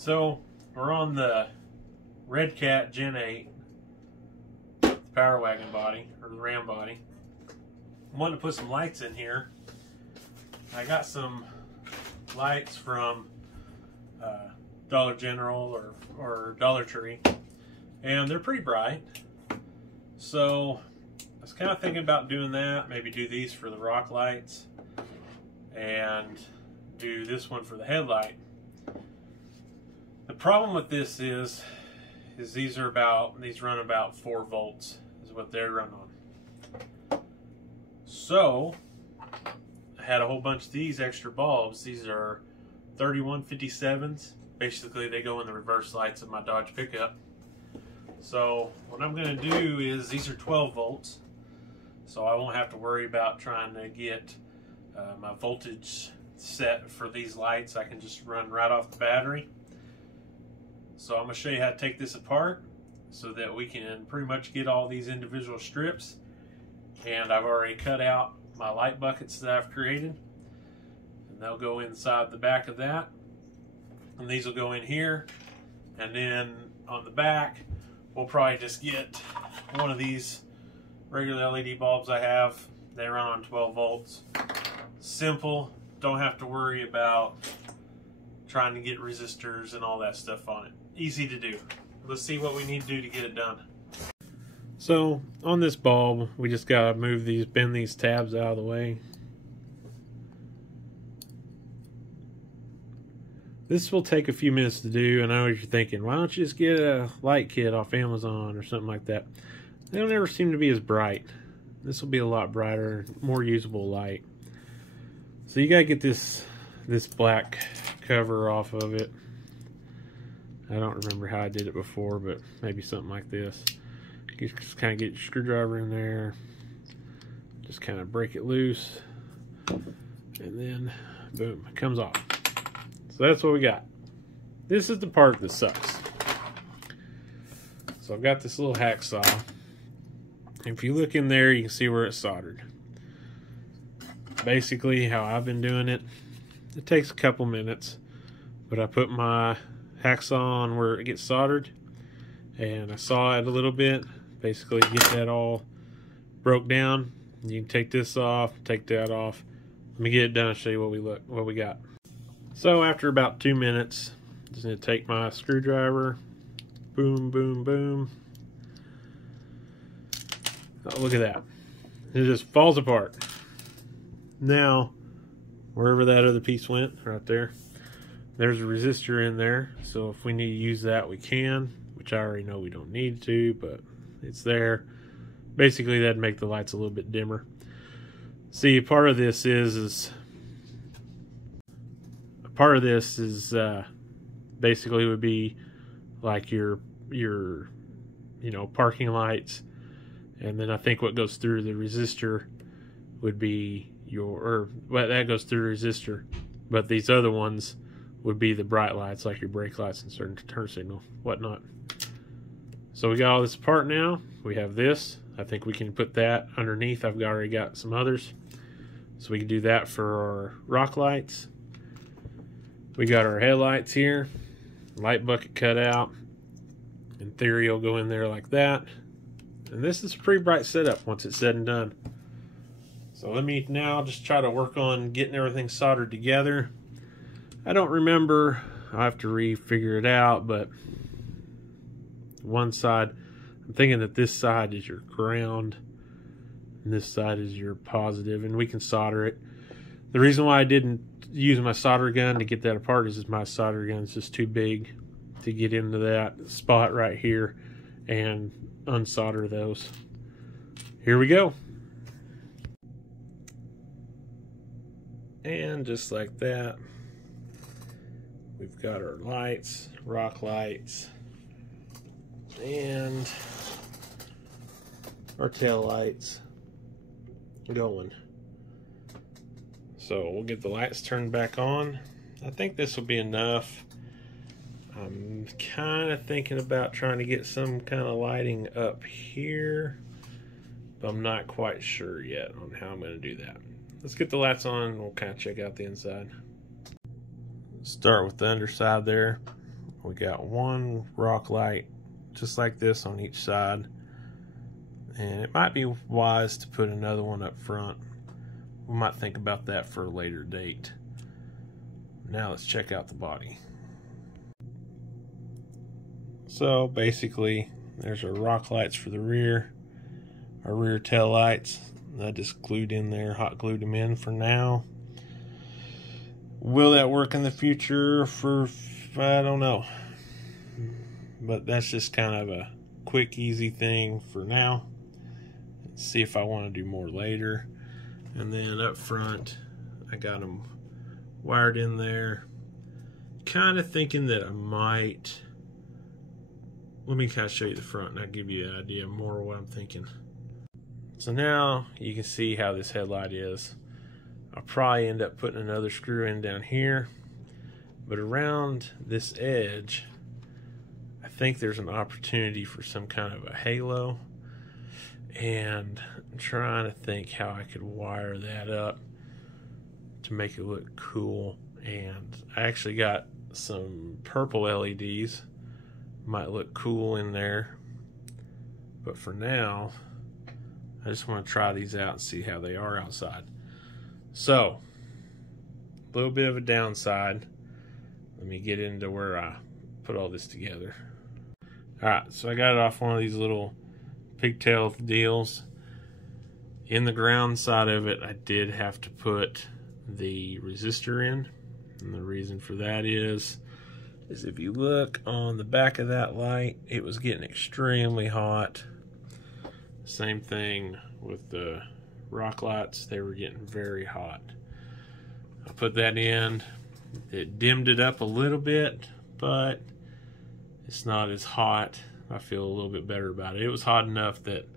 So we're on the Red Cat Gen 8 Power Wagon body, or the Ram body. I wanted to put some lights in here. I got some lights from Dollar General or Dollar Tree, and they're pretty bright. So I was kind of thinking about doing that, maybe do these for the rock lights and do this one for the headlight. The problem with this is these run about 4 volts is what they run on. So I had a whole bunch of these extra bulbs. These are 3157s. Basically they go in the reverse lights of my Dodge pickup. So what I'm going to do is, these are 12 volts, so I won't have to worry about trying to get my voltage set for these lights. I can just run right off the battery. So I'm going to show you how to take this apart so that we can pretty much get all these individual strips. And I've already cut out my light buckets that I've created, and they'll go inside the back of that, and these will go in here. And then on the back we'll probably just get one of these regular LED bulbs I have. They run on 12 volts. Simple, don't have to worry about trying to get resistors and all that stuff on it. Easy to do. Let's see what we need to do to get it done. So on this bulb, we just gotta bend these tabs out of the way. This will take a few minutes to do, and I know what you're thinking, why don't you just get a light kit off Amazon or something like that? They don't ever seem to be as bright. This will be a lot brighter, more usable light. So you gotta get this black cover off of it. I don't remember how I did it before, but maybe something like this. You just kind of get your screwdriver in there, just kind of break it loose, and then boom, it comes off. So that's what we got. This is the part that sucks. So I've got this little hacksaw. If you look in there, you can see where it's soldered. Basically, how I've been doing it, it takes a couple minutes, but I put my hacksaw on where it gets soldered, and I saw it a little bit. Basically, get that all broke down. You can take this off, take that off. Let me get it done and show you what we got. So after about 2 minutes, I'm just gonna take my screwdriver, boom, boom, boom. Oh, look at that. It just falls apart. Now, wherever that other piece went, right there, there's a resistor in there. So if we need to use that, we can, which I already know we don't need to, but it's there. Basically, that'd make the lights a little bit dimmer. See, part of this is basically would be like your parking lights, and then I think what goes through the resistor would be that goes through the resistor, but these other ones would be the bright lights, like your brake lights and certain turn signal, whatnot. So we got all this apart now. We have this. I think we can put that underneath. I've already got some others, so we can do that for our rock lights. We got our headlights here, light bucket cut out. In theory, it'll go in there like that. And this is a pretty bright setup once it's said and done. So let me now just try to work on getting everything soldered together. I don't remember, I'll have to re-figure it out, but one side, I'm thinking that this side is your ground and this side is your positive, and we can solder it. The reason why I didn't use my solder gun to get that apart is my solder gun is just too big to get into that spot right here and unsolder those. Here we go. And just like that, we've got our lights, rock lights, and our tail lights going. So we'll get the lights turned back on. I think this will be enough. I'm kind of thinking about trying to get some kind of lighting up here, but I'm not quite sure yet on how I'm going to do that. Let's get the lights on and we'll kind of check out the inside. Start with the underside there. We got one rock light just like this on each side, and it might be wise to put another one up front. We might think about that for a later date. Now let's check out the body. So basically, there's our rock lights for the rear, our rear tail lights. I just glued in there, hot glued them in for now. Will that work in the future? I don't know. But that's just kind of a quick, easy thing for now. Let's see if I want to do more later. And then up front, I got them wired in there. Kind of thinking that I might... Let me kind of show you the front and I'll give you an idea more of what I'm thinking. So now you can see how this headlight is. I'll probably end up putting another screw in down here, but around this edge I think there's an opportunity for some kind of a halo, and I'm trying to think how I could wire that up to make it look cool. And I actually got some purple LEDs, might look cool in there, but for now I just want to try these out and see how they are outside. So, a little bit of a downside. Let me get into where I put all this together. Alright, so I got it off one of these little pigtail deals. In the ground side of it, I did have to put the resistor in. And the reason for that is if you look on the back of that light, it was getting extremely hot. Same thing with the rock lights, they were getting very hot. I put that in, it dimmed it up a little bit, but it's not as hot. I feel a little bit better about it. It was hot enough that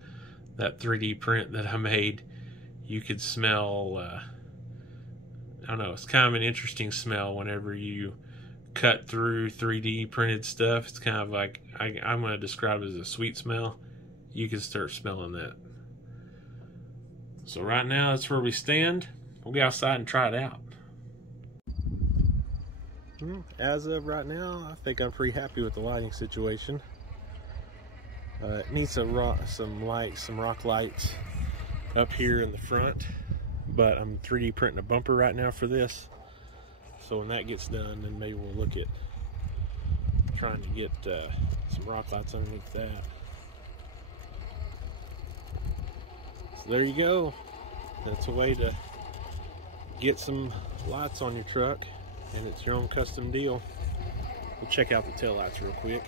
that 3D print that I made, you could smell, I don't know, it's kind of an interesting smell whenever you cut through 3D printed stuff. It's kind of like, I'm going to describe it as a sweet smell. You can start smelling that. So right now, that's where we stand. We'll go outside and try it out. As of right now, I think I'm pretty happy with the lighting situation. It needs some rock lights up here in the front, but I'm 3D printing a bumper right now for this. So when that gets done, then maybe we'll look at trying to get some rock lights underneath that. So there you go. That's a way to get some lights on your truck, and it's your own custom deal. We'll check out the tail lights real quick.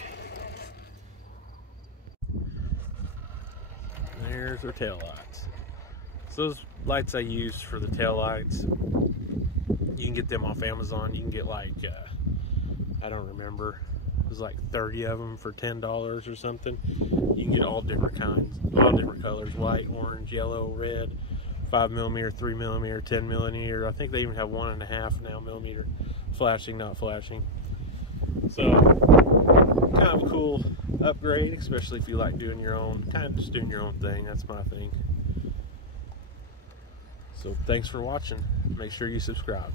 There's our tail lights. So those lights I use for the tail lights, you can get them off Amazon. You can get like, I don't remember, it was like 30 of them for $10 or something. You can get all different kinds, all different colors, white, orange, yellow, red, 5mm, 3mm, 10mm. I think they even have 1.5 now millimeter, flashing, not flashing. So kind of a cool upgrade, especially if you like doing your own, kind of just doing your own thing. That's my thing. So thanks for watching. Make sure you subscribe.